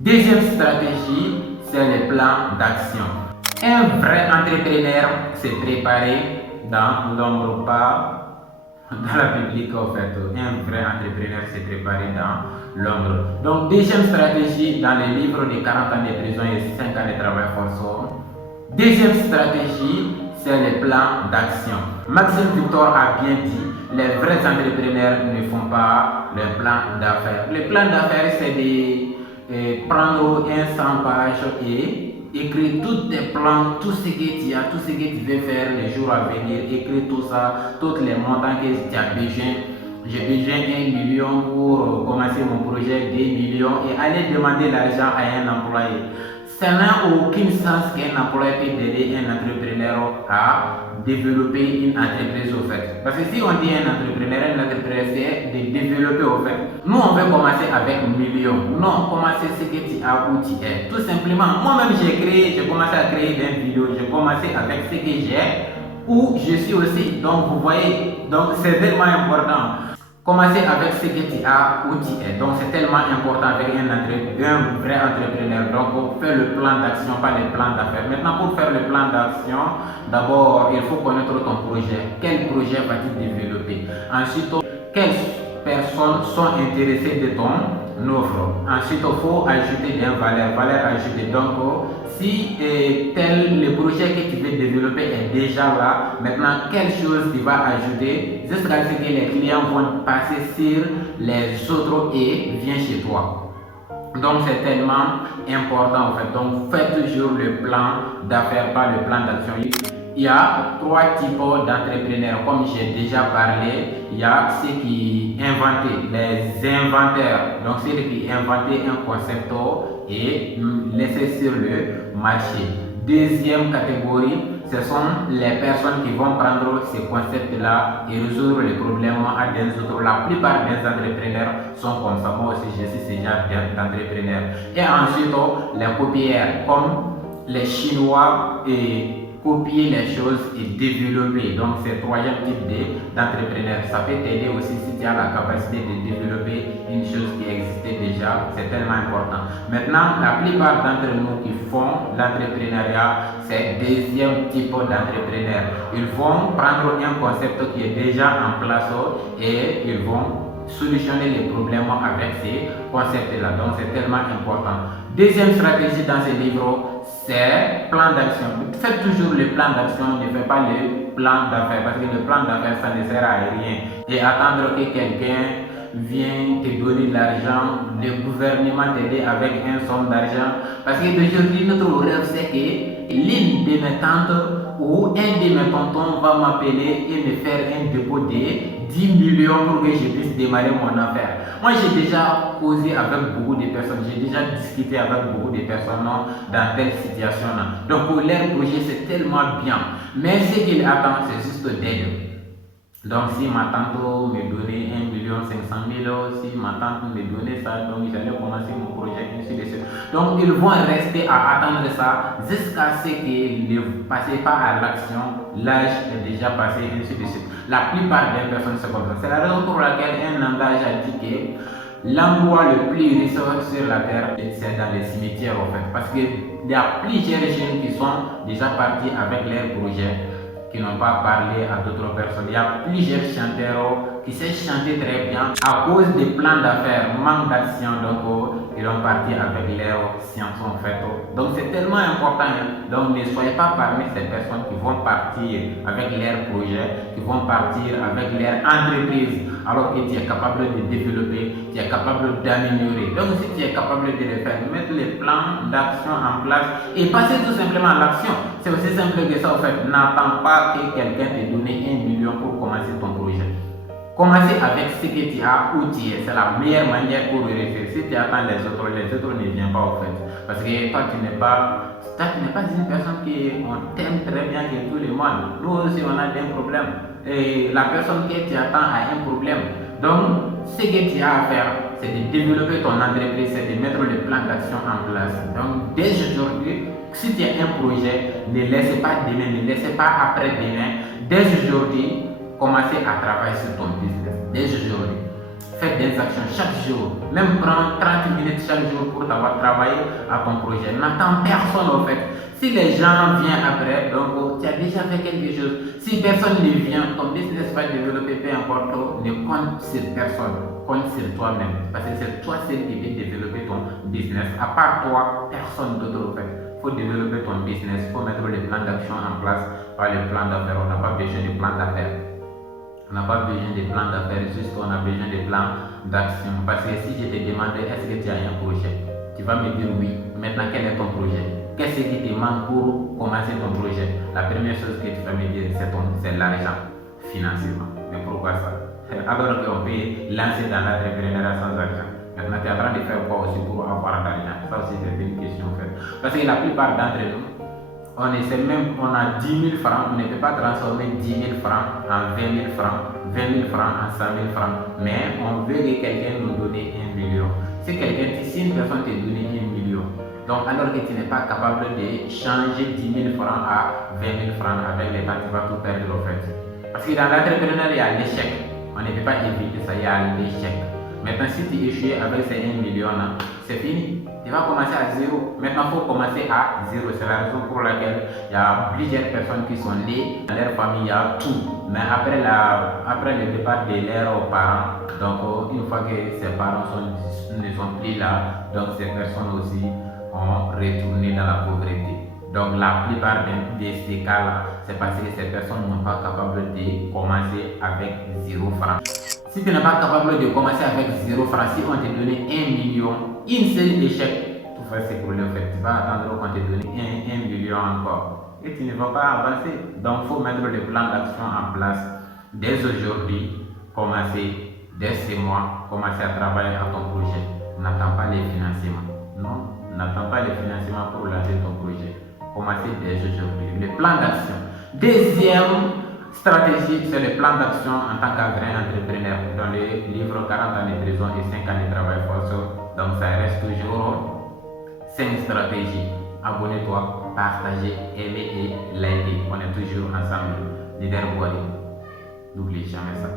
Deuxième stratégie, c'est le plan d'action. Un vrai entrepreneur s'est préparé dans l'ombre, pas dans la publique en fait. Un vrai entrepreneur s'est préparé dans l'ombre. Donc, deuxième stratégie dans les livres de 40 ans de prison et 5 ans de travail forcé. Deuxième stratégie, c'est le plan d'action. Maxime Victor a bien dit, les vrais entrepreneurs ne font pas le plan d'affaires. Le plan d'affaires, c'est de prendre un 100 pages et écrire tous tes plans, tout ce que tu as, tout ce que tu veux faire les jours à venir, écrire tout ça, tous les montants que tu as besoin. J'ai besoin d'1 million pour commencer mon projet, 2 millions et aller demander l'argent à un employé. Ça n'a aucun sens qu'un employé peut aider un entrepreneur à développer une entreprise au fait. Parce que si on dit un entrepreneur c'est de développer au fait. Nous on veut commencer avec 1 million. Non, commencer ce que tu as où tu es. Tout simplement, moi-même j'ai commencé à créer des vidéos, j'ai commencé avec ce que j'ai, où je suis aussi. Donc vous voyez, donc c'est tellement important. Commencer avec ce que tu as où tu es. Donc c'est tellement important avec un vrai entrepreneur. Donc on fait le plan d'action, pas le plan d'affaires. Maintenant pour faire le plan d'action, d'abord il faut connaître ton projet. Quel projet vas-tu développer? Ensuite, quelles personnes sont intéressées de ton offre? Ensuite il faut ajouter des valeurs ajoutées. Donc si le projet que tu veux développer est déjà là, maintenant quelle chose tu vas ajouter jusqu'à ce que les clients vont passer sur les autres et viennent chez toi. Donc c'est tellement important en fait. Donc faites toujours le plan d'affaires, pas le plan d'action. Il y a 3 types d'entrepreneurs, comme j'ai déjà parlé. Il y a ceux qui inventent, les inventeurs, donc ceux qui inventent un concept et laisser sur le marché. Deuxième catégorie, ce sont les personnes qui vont prendre ces concepts-là et résoudre les problèmes à des autres. La plupart des entrepreneurs sont comme ça. Moi aussi, je suis ce genre d'entrepreneurs. Et ensuite, les copieurs, comme les Chinois, et copier les choses et développer. Donc, c'est le troisième type d'entrepreneur. Ça peut t'aider aussi si tu as la capacité de développer une chose qui existait déjà. C'est tellement important. Maintenant, la plupart d'entre nous qui font l'entrepreneuriat, c'est le deuxième type d'entrepreneur. Ils vont prendre un concept qui est déjà en place et ils vont solutionner les problèmes avec ces concepts-là. Donc, c'est tellement important. Deuxième stratégie dans ce livre, c'est plan d'action. Faites toujours le plan d'action, ne faites pas le plan d'affaires parce que le plan d'affaires, ça ne sert à rien. Et attendre que quelqu'un vienne te donner de l'argent, le gouvernement t'aider avec une somme d'argent. Parce que d'aujourd'hui, notre rêve, c'est que l'une de mes tantes ou un de mes tontons va m'appeler et me faire un dépôt de 10 millions pour que je puisse démarrer mon affaire. Moi, j'ai déjà causé avec beaucoup de personnes, j'ai déjà discuté avec beaucoup de personnes dans telle situation-là. Donc, pour leur projet, c'est tellement bien. Mais ce qu'ils attendent, c'est juste d'aide. Donc, si ma tante me donnait 1,5 million, si ma tante me donnait ça, donc j'allais commencer mon projet, ainsi de suite. Donc, ils vont rester à attendre ça jusqu'à ce qu'ils ne passent pas à l'action. L'âge est déjà passé, ainsi de suite. La plupart des personnes se comme ça. C'est la raison pour laquelle un adage a dit que l'endroit le plus riche sur la terre, c'est dans les cimetières en fait. Parce qu'il y a plusieurs jeunes qui sont déjà partis avec leurs projets, qui n'ont pas parlé à d'autres personnes. Il y a plusieurs chanteurs qui savent chanter très bien à cause des plans d'affaires, manque d'action, donc ils ont parti avec leur science en fait. Donc c'est tellement important. Donc ne soyez pas parmi ces personnes qui vont partir avec leurs projets, qui vont partir avec leur entreprise, alors que tu es capable de développer, tu es capable d'améliorer. Donc si tu es capable de le faire, mettre les plans d'action en place et passer tout simplement à l'action. C'est aussi simple que ça en fait. N'attends pas que quelqu'un te donne 1 million pour commencer ton projet. Commencez avec ce que tu as où tu es. C'est la meilleure manière pour réussir. Si tu attends les autres ne viennent pas au fait. Parce que toi, tu n'es pas une personne qui t'aime très bien que tout le monde. Nous aussi, on a des problèmes. Et la personne que tu attends a un problème. Donc, ce que tu as à faire, c'est de développer ton entreprise, c'est de mettre le plan d'action en place. Donc, dès aujourd'hui, si tu as un projet, ne laissez pas demain, ne laissez pas après-demain. Dès aujourd'hui, commencez à travailler sur ton business. Dès aujourd'hui. Faites des actions chaque jour. Même prends 30 minutes chaque jour pour t'avoir travaillé à ton projet. N'attends personne en fait. Si les gens viennent après, donc tu as déjà fait quelque chose. Si personne ne vient, ton business va développer, peu importe, ne compte sur personne, compte sur toi-même. Parce que c'est toi seul qui veux développer ton business. À part toi, personne d'autre en fait. Il faut développer ton business, il faut mettre les plans d'action en place, pas les plans d'affaires. On n'a pas besoin de plans d'affaires. On n'a pas besoin de plans d'affaires, juste on a besoin de plans d'action. Parce que si je te demande est-ce que tu as un projet, tu vas me dire oui. Maintenant, quel est ton projet? Qu'est-ce qui te manque pour commencer ton projet? La première chose que tu vas me dire, c'est l'argent, financièrement. Mais pourquoi ça? Alors qu'on peut lancer dans l'entrepreneuriat sans argent. Maintenant, tu es en train de faire quoi aussi pour avoir de l'argent? Ça aussi, c'est une question en fait. Parce que la plupart d'entre nous, on essaie même, on a 10 000 francs, on ne peut pas transformer 10 000 francs en 20 000 francs, 20 000 francs en 100 000 francs, mais on veut que quelqu'un nous donne 1 million. Si une personne te donne 1 million, donc alors que tu n'es pas capable de changer 10 000 francs à 20 000 francs avec les temps, tu vas tout perdre en fait. Parce que dans l'entrepreneuriat, il y a l'échec. On ne peut pas éviter ça, il y a l'échec. Maintenant, si tu échoues avec ces 1 million, c'est fini. Tu vas commencer à zéro. Maintenant, il faut commencer à zéro. C'est la raison pour laquelle il y a plusieurs personnes qui sont nées. Dans leur famille, il y a tout. Mais après le départ de leurs parents, donc une fois que ces parents ne sont plus là, donc ces personnes aussi ont retourné dans la pauvreté. Donc la plupart de ces cas-là, c'est parce que ces personnes ne sont pas capables de commencer avec 0 francs. Si tu n'es pas capable de commencer avec 0 francs, si on te donne 1 million, une seule échec, tout va s'écrouler en fait. Tu vas attendre qu'on te donne 1 million encore. Et tu ne vas pas avancer. Donc il faut mettre le plan d'action en place dès aujourd'hui, commencer dès ce mois, commencer à travailler à ton projet. N'attends pas les financements. Non, n'attends pas les financements pour lancer ton projet. Commencez dès aujourd'hui. Le plan d'action. Deuxième stratégie, c'est le plan d'action en tant que vrai entrepreneur. Dans le livre 40 ans de prison et 5 ans de travail forcé, donc ça reste toujours 5 stratégies. Abonnez-toi, partagez, aimez et likez. On est toujours ensemble. Leader Boadi. N'oublie jamais ça.